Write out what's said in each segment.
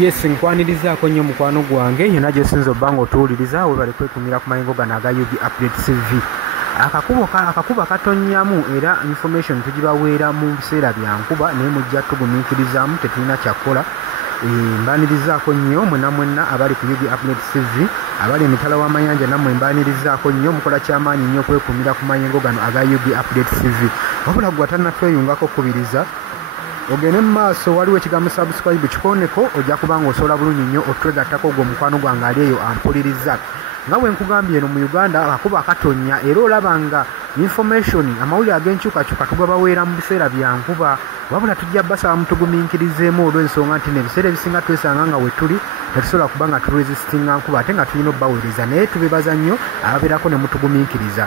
Yes, nkwanirizaako nnyo mukwano gwange yonna gy'osinza obanga otuwuliriza webale kwekumira ku mayingo gano aga UG Update TV. Akakuba katonnyamu era information tugibaweera mu biseera bya nkuba naye mujja tugumiikirizaamu tetulina kyakukola. Mbanirizaako nnyo mwenna abali ku UG Update TV, abali emitala w'amayanja nammwe mbanirizaako nnyo mukola kyamaanyi nnyo okwekumira ku mayingo gano aga UG Update TV. Wabula gwe atannatweyungako kubiriza ogende mu maaso waliwo ekigambo subscribe kikoneko ojja kubanga osobola bulungi nnyo otwegattako gwe mukwano gwange ali eyo ampuliriza. Nga bwe nkugambye eno mu Uganda akakuba akatonya era olaba nga information amawulire ag'enkyukakyuka tugabaweera mu biseera bya nkuba, wabula tujja basaba mutugumiikirizeemu olw'ensonga nti n'ebiseera ebisinga twesanga nga we tuli tetusobola kuba nga turesistinga nkuba ate nga tulina obbaweereza, naye tubebaza nnyo ababeerako ne mutugumiikiriza.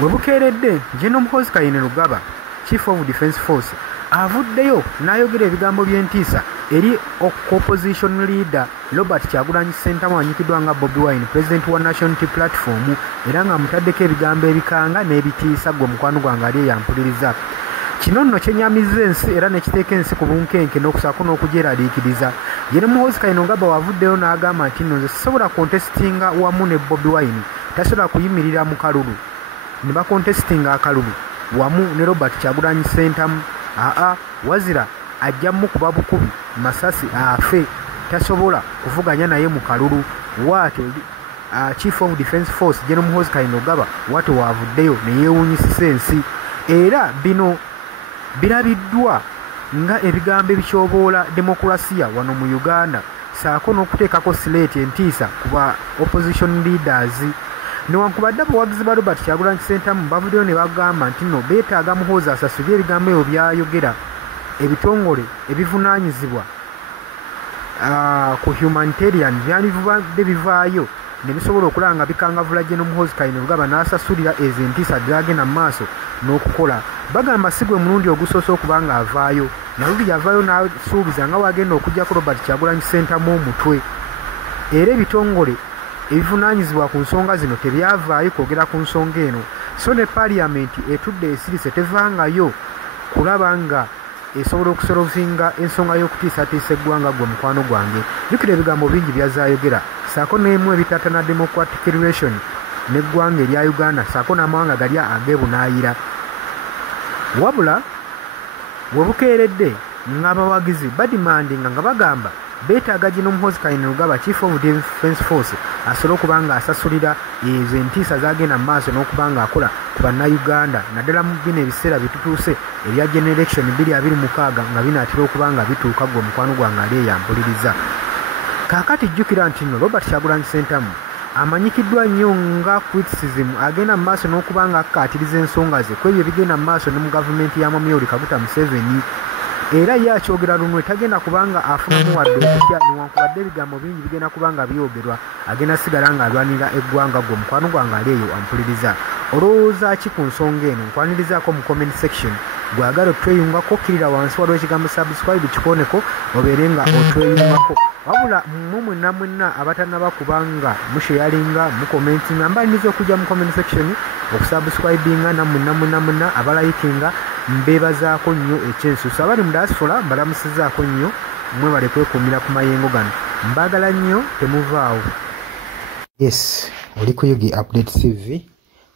Bwe bukeeredde General Muhoozi Kainerugaba Chief of Defence Force avuddeyo n'ayogera ebigambo by'entiisa eri opposition leader Robert Kyagulanyi Ssentamu anyikiddwa nga Bobi Wine, president wa National Unity Platform, era nga mutaddeko ebigambo ebikanga n'ebitiisa gwe mukwano gwange ali eyampuliriza. Kino nno kyenyamizza ensi era nekiteeka ensi ku bunkenke n'okusaako n'okugyeraliikiriza. General Muhoozi Kainerugaba wavuddeyo n'agamba nti nno nze sisobola kontesitinga wamu ne Bobi Wine, tasobola kuyimirira mu kalulu ne bakontesitinga akalulu wamu ne Robert Kyagulanyi Ssentamu. Wazira ajja mukuba bukubi masasi afe, tasobola kuvuganya naye mu kalulu. Waatyo Chief of Defence Force General Muhoozi Kainerugaba waatyo wavuddeyo ne yeewuunyisisa ensi, era bino birabiddwa nga ebigambo ebikyoboola demokrasiya wano mu Uganda, saako n'okuteekako sileeti entiisa ku ba opposition leaders. Newankubadde abawagizi ba Robert Kyagulanyi Ssentamu bavuddeyo ne bagamba nti nno beetaaga Muhoozi asasulire ebigambo ebyo byayogera ebitongole ebivunaanyizibwa ku humanitarian byandibadde bivaayo ne bisobola okulaba nga bikangavula General Muhoozi Kainerugaba n'asasulira ezo entiisa gyagenda mu maaso n'okukola. Bagamba si gwe mulundi ogusoose okuba nga avaayo, naluli yavaayo n'asuubiza nga wagenda okuggyako Robert Kyagulanyi Ssentamu omutwe, era ebitongole ebivunaanyizibwa ku nsonga zino tebyavaayo kwogera ku nsonga eno. So ne paliamenti etudde esirise tevangayo kulaba nga esobola okusolovinga ensonga y'okutiisatiisa eggwanga gwe mukwano gwange. Jjukira ebigambo bingi byazaayogera, saako n'emu ebitattana Democratic Relation n'eggwanga erya Uganda, saako n'amawanga gali ag'ebunaayira. Wabula we bukeeredde ng'abawagizi badimandinga nga bagamba beetaaga General Muhoozi Kainerugaba Chief of Defence Force asobole okuba nga asasulira ezo entiisa zagenda mu maaso n'okuba nga akola ku bannayuganda, naddala mu bino ebiseera bitutuuse ebya generation 2026 nga binaatera okuba nga bituuka gwe mukwano gwange ali eyampuliriza. Kaakati jjukira nti nno Robert Kyagulanyi Ssentamu amanyikiddwa nnyo nga criticism agenda mu maaso n'okuba nga akkaatiriza ensonga ze ku ebyo ebigenda mu maaso ne mu gavumenti ya Mwami Kaguta Museveni, era ye akyogera lunwe tagenda kubanga afunamu wadde okutya newankubadde ebigambo bingi bigenda kubanga byogerwa, agenda sigala nga alwanira eggwanga gwe mukwano gwange ali eyo ampuliriza. Olowooza ki ku nsonga eno? Nkwanirizaako mu comment section. Gwagala otweyungako, kirira wansi waliwo ekigambo subscribe kikoneko obeere nga otweyungako. Wabula mwenna abatannaba kubanga musheyalinga mukomentinga, mbaliniza okujja mu comment section okusubscribinga namunna abalayikinga mbeebazaako nnyo ekyensusa. Abali mu diaspora mbalamusizaako nnyo, mwebale kwekuumira ku mayengo gano, mbaagala nnyo, temuvaawo. Yes, oli ku UG Update TV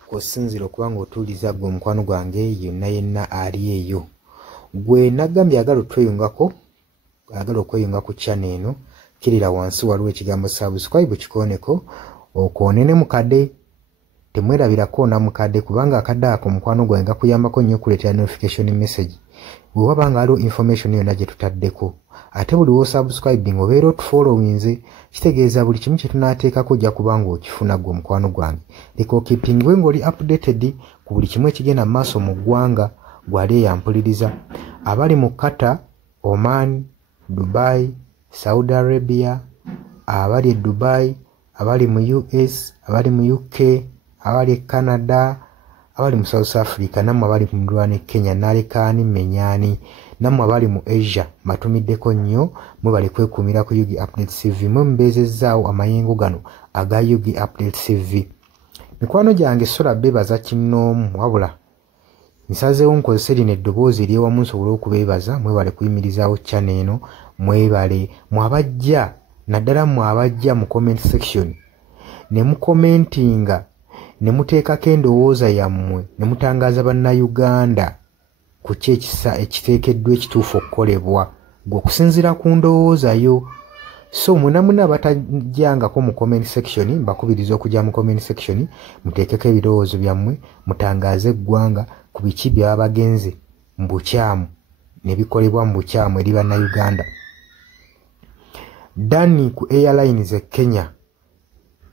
kw'osinzira okuba nga otuuliza gwe mukwano gwange yenna ali eyo. Gwe nagambye agala otweyungako, agala okweyunga ku channel eno, kirira wansi waliwo ekigambo subscribe kikoneko okoonene mukadde, temwerabirako na mukadde kubanga akadde ako mukwano gwange gakuyambako nnyo okuleetera notification message bwe waba nga aliwo information yonna gye tutaddeko. Ate buli w'osubscribing obeera otufollowinze, kitegeeza buli kimu kye tunaateekako ojja kubanga okifuna gwe mukwano gwange. Leka okeepingwe ng'oli updated ku buli kimu ekigenda mu maaso mu ggwanga gwali eyampuliriza. Abali mu Qatar, Oman, Dubai, Saudi Arabia, abali e Dubai, abali mu US, abali mu UK, abali e Canada, abali mu South Africa, nammwe abali mu Ndwane Kenya, nalekaani menyani, nammwe abali mu Asia matumiddeko nnyo, mwe bali kwekuumira ku UG Update TV, mwe mbeezezzaawo amayengo gano aga UG Update TV. Mikwano gyange sola beebaza kinnoomu, wabula nsazeewo nkozese lino eddoboozi ery'ewamu nsobole okubeebaza mwebale kuyimirizaawo channel eno mwebale mwabajja naddala mwabajja mu comment section ne mukomentinga ne muteekako endowooza yammwe ne mutangaaza bannayuganda ku ki ekiteekeddwa ekituufu okukolebwa gwe okusinziira ku ndowooza yo. So muna batajjangako mu comment section mbakubiriza okujja mu comment section muteekeko ebirowoozo byammwe mutangaaze eggwanga ku biki byaba bagenze mu bukyamu ne bikolebwa mu bukyamu eri bannayuganda. Dani ku Airlines e Kenya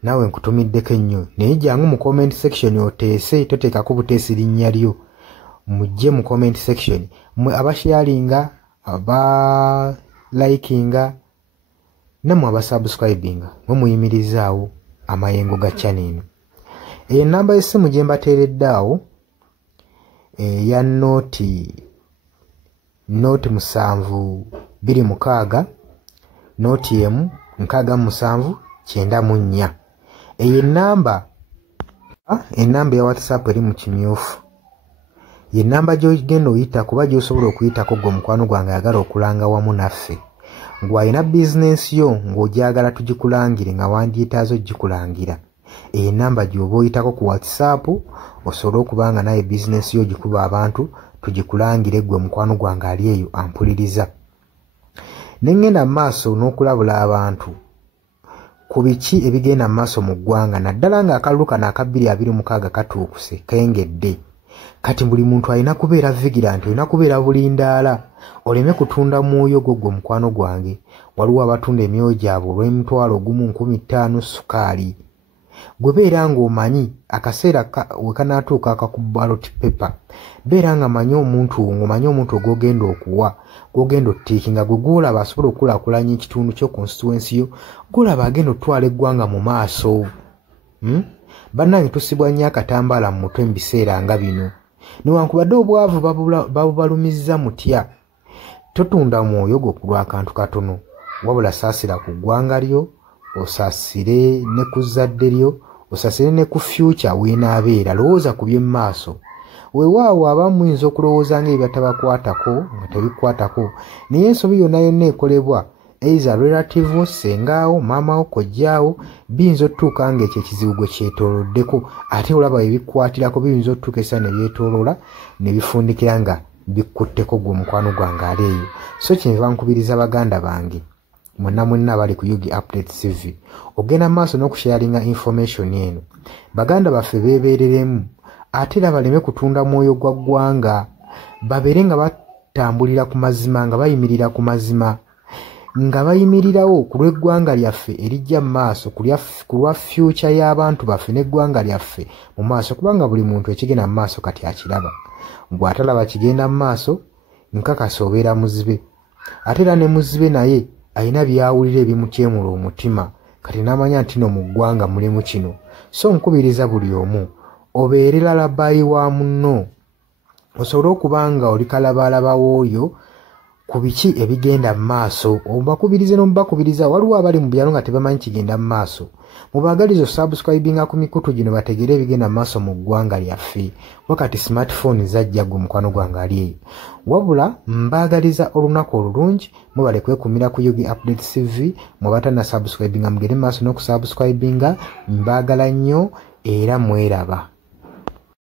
nawe nkutumiddeko ennyo naye jangu mu comment section oteese toteekako buteesi linnya lyo mujje mu comment section mwe abasharinga aba likinga namwe abasubscribinga mwe muyimirizaawo amayengo ga channel eno. Eyo namba y'essimu gye mbateeredde awo eya nooti 726 nooti emu 679. Eyo enamba ya WhatsApp eri mu kimyufu. Ye namba gy'ogenda oyita kuba gy'osobola okuyitako gwe mukwano gwange ayagala okulanga wamu naffe. Ngw'alina bizinensi yo ng'ogyagala tugikulangire nga wandyetaazo gikulangira. Eyo namba gy'oba oyitako ku WhatsApp osobole okuba nga naye bizinensi yo gikuba abantu tugikulangire gwe mukwano gwange ali eyo ampuliriza. Ne ngenda mu maaso n'okulabula abantu ku biki ebigenda mu maaso mu ggwanga naddala ng'akalulu kano aka 2026 katuukuse kengedde. Kati buli muntu alina kubeera vigilant, olina kubeera bulindaala oleme kutunda mwoyo gwo mukwano gwange. Waliwo abatunda emyoyo gyabwe olw'M1,1500 sukaali. Gwe beera ng'omanyi akaseera we kanaatuuka akakuba ballot paper, beera nga manyi omuntu ng'omanyi omuntu ogw'ogenda okuwa gw'ogenda ottiikinga gwe gw'olaba asobola okukulaakulanya ekitundu kyo constituency yo gw'olaba agenda otwala eggwanga mu maaso. Bannange tusibwa nnyo akatambaala mu mutwe mu biseera nga bino. Newankubadde obwavu babubalumizza mutya totunda mwoyo gwo ku lw'akantu katono wabula saasira ku ggwanga lyo osaasire ne ku zadde lyo osaasire ne ku future weenaabeera. Lowooza ku by'emu maaso. Weewaawo abamu muyinza okulowooza ng'ebibatabakwatako nga tebikwatako naye ensobi yonna yonna ekolebwa eiza relative sengaawo maamawo kojjaawo biyinza otutuuka ng'ekyo ekizibu gwe kyetooloddeko ate olaba ebikwatirako biyinza otutuuka essa ne byetooloola ne bifundikira nga bikkutteko gwe mukwano gwange ali eyo. So kyenva nkubiriza baganda bange mwenna bali ku Yugi Updates TV ogenda maaso n'okusharinga information eno. Baganda baffe beebeereremu ate era baleme kutunda mwoyo gwa ggwanga babeere nga batambulira ku mazima nga bayimirira ku mazima nga bayimirirawo ku lw'eggwanga lyaffe erijja mu maaso ku lwa future y'abantu baffe n'eggwanga lyaffe mu maaso kubanga buli muntu ekigenda mu maaso kati akiraba. Bw'atalaba kigenda mu maaso nkakasa obeera muzibe ate era ne muzibe naye alina byawulira ebimukyemula omutima kati n'amanya nti no mu ggwanga mulimu kino. So nkubiriza buli omu obeere lalabayi wa munno osobole okuba nga oli kalabaalaba w'oyo ku biki ebigenda mu maaso. Obakubirize n'omubakubiriza waliwo abali mu byalo nga tebamanyi kigenda mu maaso. Mubaagaliza osubscribinga ku mikutu gino bategeere ebigenda mu maaso mu ggwanga lyaffe wakati smartphone zajja gwe mukwano gwange ali eyo. Wabula mbaagaliza olunaku olulungi mubale kwekumira ku Yugi Updates TV mwabatana subscribinga mugere maaso n'okusubscribinga mbaagala nnyo era mweraba.